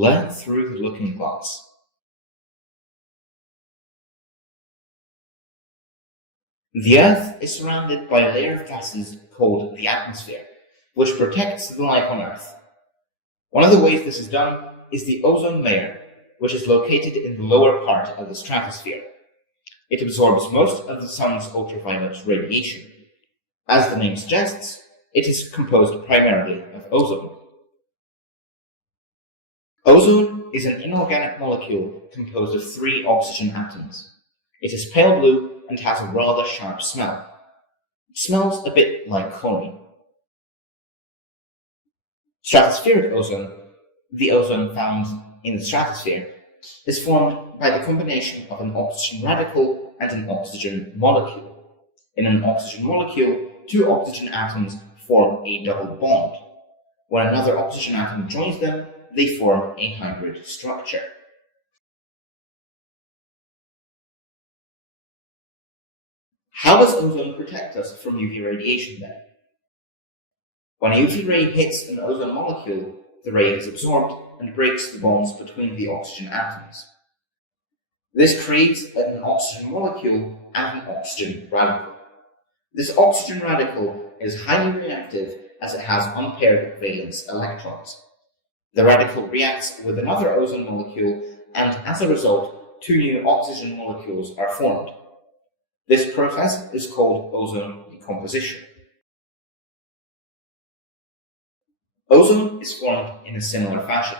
Learn through the looking glass. The Earth is surrounded by a layer of gases called the atmosphere, which protects the life on Earth. One of the ways this is done is the ozone layer, which is located in the lower part of the stratosphere. It absorbs most of the sun's ultraviolet radiation. As the name suggests, it is composed primarily of ozone. Ozone is an inorganic molecule composed of 3 oxygen atoms. It is pale blue and has a rather sharp smell. It smells a bit like chlorine. Stratospheric ozone, the ozone found in the stratosphere, is formed by the combination of an oxygen radical and an oxygen molecule. In an oxygen molecule, 2 oxygen atoms form a double bond. When another oxygen atom joins them, they form a hybrid structure. How does ozone protect us from UV radiation then? When a UV ray hits an ozone molecule, the ray is absorbed and breaks the bonds between the oxygen atoms. This creates an oxygen molecule and an oxygen radical. This oxygen radical is highly reactive as it has unpaired valence electrons. The radical reacts with another ozone molecule, and as a result, 2 new oxygen molecules are formed. This process is called ozone decomposition. Ozone is formed in a similar fashion.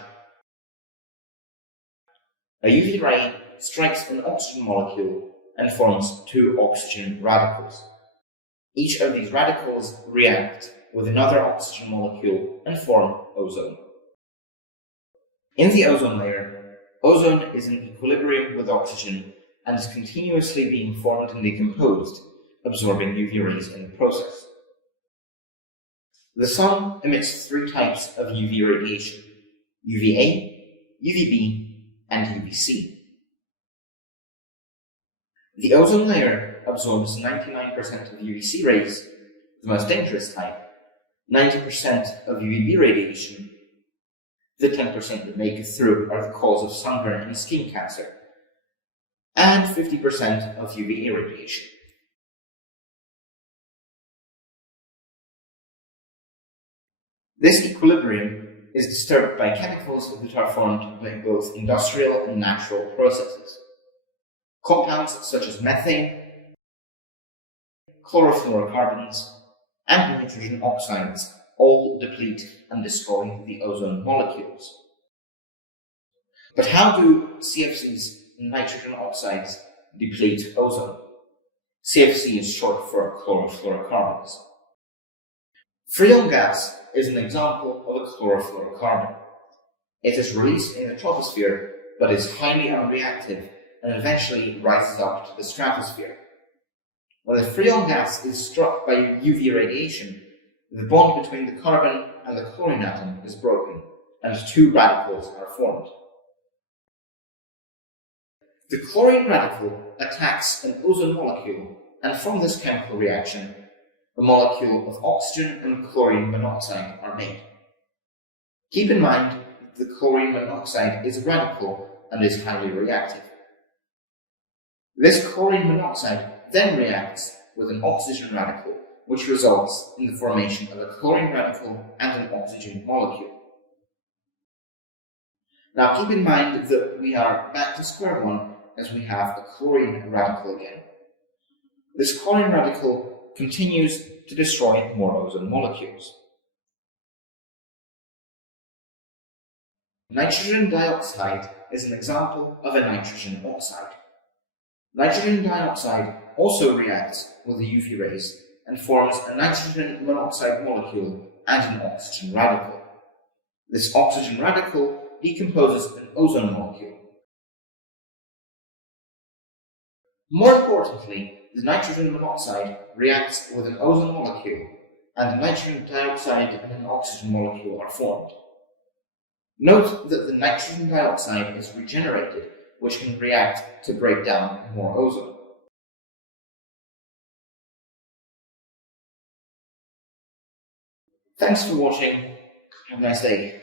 A UV ray strikes an oxygen molecule and forms 2 oxygen radicals. Each of these radicals react with another oxygen molecule and form ozone. In the ozone layer, ozone is in equilibrium with oxygen and is continuously being formed and decomposed, absorbing UV rays in the process. The sun emits 3 types of UV radiation: UVA, UVB, and UVC. The ozone layer absorbs 99% of UVC rays, the most dangerous type, 90% of UVB radiation. The 10% that make it through are the cause of sunburn and skin cancer, and 50% of UVA radiation. This equilibrium is disturbed by chemicals that are formed by both industrial and natural processes. Compounds such as methane, chlorofluorocarbons, and nitrogen oxides all deplete and destroy the ozone molecules. But how do CFCs, nitrogen oxides, deplete ozone? CFC is short for chlorofluorocarbons. Freon gas is an example of a chlorofluorocarbon. It is released in the troposphere, but is highly unreactive and eventually rises up to the stratosphere. When the freon gas is struck by UV radiation, the bond between the carbon and the chlorine atom is broken, and 2 radicals are formed. The chlorine radical attacks an ozone molecule, and from this chemical reaction, a molecule of oxygen and chlorine monoxide are made. Keep in mind that the chlorine monoxide is a radical and is highly reactive. This chlorine monoxide then reacts with an oxygen radical, which results in the formation of a chlorine radical and an oxygen molecule. Now keep in mind that we are back to square one as we have a chlorine radical again. This chlorine radical continues to destroy more ozone molecules. Nitrogen dioxide is an example of a nitrogen oxide. Nitrogen dioxide also reacts with the UV rays and forms a nitrogen monoxide molecule and an oxygen radical. This oxygen radical decomposes an ozone molecule. More importantly, the nitrogen monoxide reacts with an ozone molecule, and nitrogen dioxide and an oxygen molecule are formed. Note that the nitrogen dioxide is regenerated, which can react to break down more ozone. Thanks for watching. Have a nice day.